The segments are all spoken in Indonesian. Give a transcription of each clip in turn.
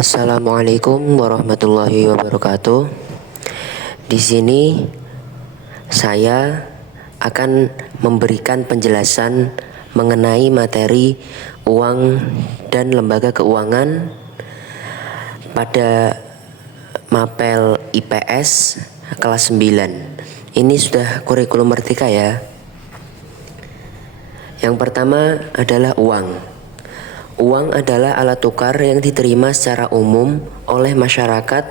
Assalamualaikum warahmatullahi wabarakatuh. Di sini saya akan memberikan penjelasan mengenai materi uang dan lembaga keuangan pada mapel IPS kelas 9. Ini sudah kurikulum merdeka ya. Yang pertama adalah uang. Uang adalah alat tukar yang diterima secara umum oleh masyarakat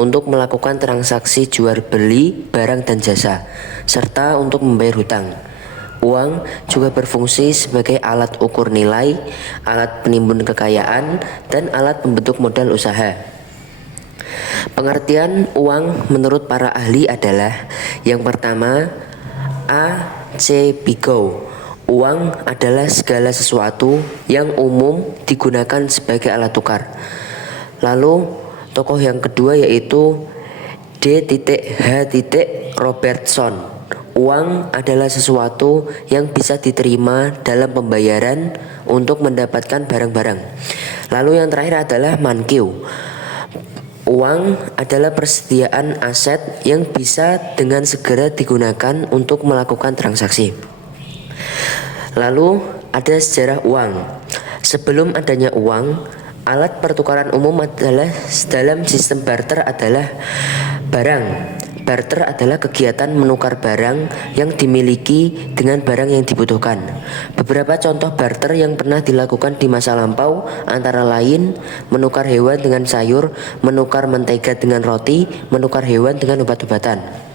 untuk melakukan transaksi jual beli barang dan jasa, serta untuk membayar hutang. Uang juga berfungsi sebagai alat ukur nilai, alat penimbun kekayaan, dan alat pembentuk modal usaha. Pengertian uang menurut para ahli adalah: yang pertama, A. C. Pigo. Uang adalah segala sesuatu yang umum digunakan sebagai alat tukar. Lalu tokoh yang kedua yaitu D.H. Robertson. Uang adalah sesuatu yang bisa diterima dalam pembayaran untuk mendapatkan barang-barang. Lalu yang terakhir adalah Mankiw. Uang adalah persediaan aset yang bisa dengan segera digunakan untuk melakukan transaksi. Lalu ada sejarah uang. Sebelum adanya uang, alat pertukaran umum adalah dalam sistem barter adalah barang. Barter adalah kegiatan menukar barang yang dimiliki dengan barang yang dibutuhkan. Beberapa contoh barter yang pernah dilakukan di masa lampau antara lain menukar hewan dengan sayur, menukar mentega dengan roti, menukar hewan dengan obat-obatan.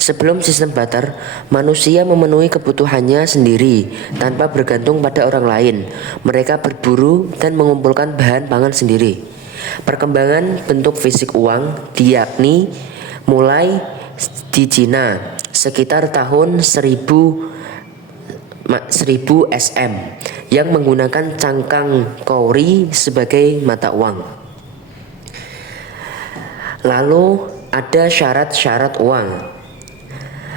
Sebelum sistem barter, manusia memenuhi kebutuhannya sendiri tanpa bergantung pada orang lain. Mereka berburu dan mengumpulkan bahan pangan sendiri. Perkembangan bentuk fisik uang diyakni mulai di Cina sekitar tahun 1000 SM yang menggunakan cangkang kauri sebagai mata uang. Lalu ada syarat-syarat uang.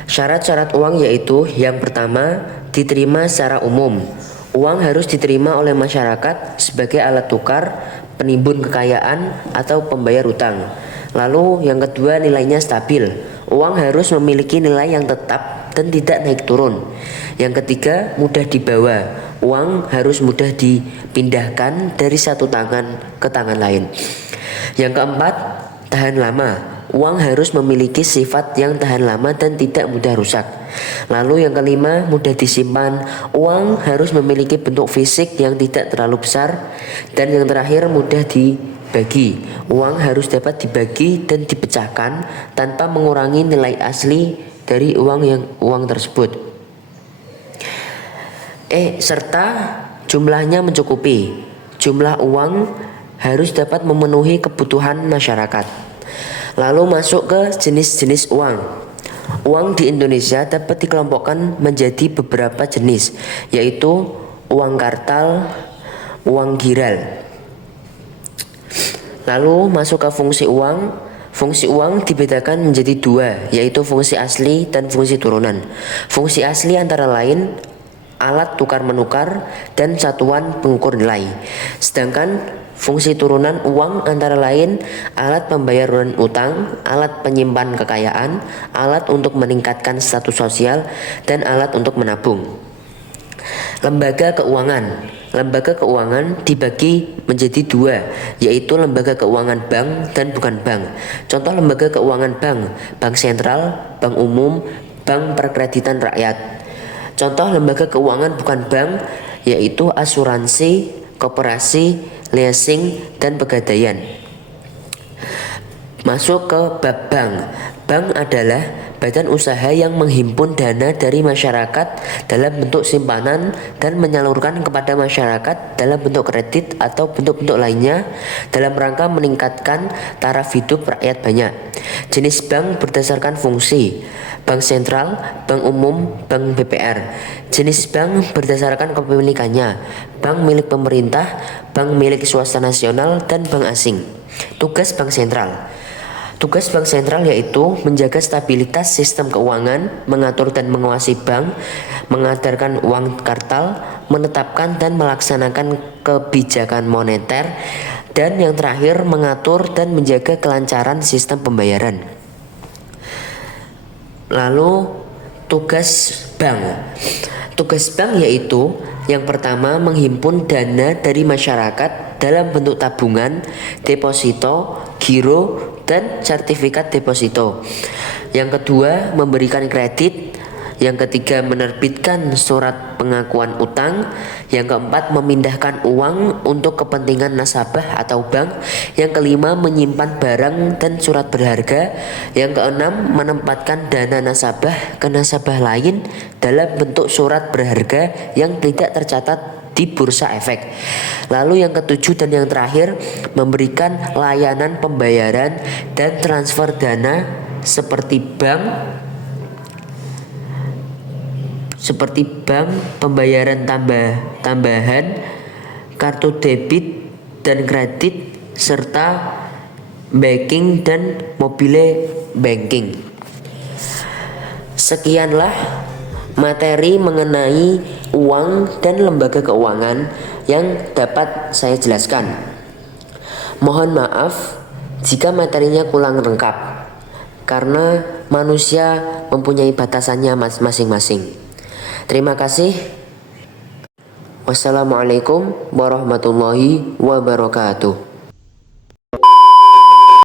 Syarat-syarat uang yaitu: yang pertama, diterima secara umum. Uang harus diterima oleh masyarakat sebagai alat tukar, penimbun kekayaan, atau pembayar hutang. Lalu yang kedua, nilainya stabil. Uang harus memiliki nilai yang tetap dan tidak naik turun. Yang ketiga, mudah dibawa. Uang harus mudah dipindahkan dari satu tangan ke tangan lain. Yang keempat, tahan lama. Uang harus memiliki sifat yang tahan lama dan tidak mudah rusak. Lalu yang kelima, mudah disimpan. Uang harus memiliki bentuk fisik yang tidak terlalu besar. Dan yang terakhir, mudah dibagi. Uang harus dapat dibagi dan dipecahkan tanpa mengurangi nilai asli dari uang tersebut. Serta jumlahnya mencukupi. Jumlah uang harus dapat memenuhi kebutuhan masyarakat. Lalu masuk ke jenis-jenis uang. Uang di Indonesia dapat dikelompokkan menjadi beberapa jenis, yaitu uang kartal, uang giral. Lalu masuk ke fungsi uang. Fungsi uang dibedakan menjadi dua, yaitu fungsi asli dan fungsi turunan. Fungsi asli antara lain alat tukar-menukar dan satuan pengukur nilai. Sedangkan fungsi turunan uang antara lain alat pembayaran utang, alat penyimpan kekayaan, alat untuk meningkatkan status sosial, dan alat untuk menabung. Lembaga keuangan. Lembaga keuangan dibagi menjadi dua, yaitu lembaga keuangan bank dan bukan bank. Contoh lembaga keuangan bank: bank sentral, bank umum, bank perkreditan rakyat. Contoh lembaga keuangan bukan bank yaitu asuransi, koperasi, leasing, dan pegadaian. Masuk ke bab bank. Bank adalah badan usaha yang menghimpun dana dari masyarakat dalam bentuk simpanan dan menyalurkan kepada masyarakat dalam bentuk kredit atau bentuk-bentuk lainnya dalam rangka meningkatkan taraf hidup rakyat banyak. Jenis bank berdasarkan fungsi: bank sentral, bank umum, bank BPR. Jenis bank berdasarkan kepemilikannya: bank milik pemerintah, bank milik swasta nasional, dan bank asing. Tugas bank sentral. Tugas bank sentral yaitu menjaga stabilitas sistem keuangan, mengatur dan mengawasi bank, mengedarkan uang kartal, menetapkan dan melaksanakan kebijakan moneter, dan yang terakhir mengatur dan menjaga kelancaran sistem pembayaran. Lalu tugas bank. Tugas bank yaitu yang pertama menghimpun dana dari masyarakat dalam bentuk tabungan, deposito, giro, dan sertifikat deposito. Yang kedua memberikan kredit. Yang ketiga menerbitkan surat pengakuan utang. Yang keempat memindahkan uang untuk kepentingan nasabah atau bank. Yang kelima menyimpan barang dan surat berharga. Yang keenam menempatkan dana nasabah ke nasabah lain dalam bentuk surat berharga yang tidak tercatat di bursa efek. Lalu yang ketujuh dan yang terakhir memberikan layanan pembayaran dan transfer dana seperti bank, pembayaran tambahan, kartu debit dan kredit, serta banking dan mobile banking. Sekianlah materi mengenai uang dan lembaga keuangan yang dapat saya jelaskan. Mohon maaf jika materinya kurang lengkap, karena manusia mempunyai batasannya masing-masing. Terima kasih. Wassalamualaikum warahmatullahi wabarakatuh.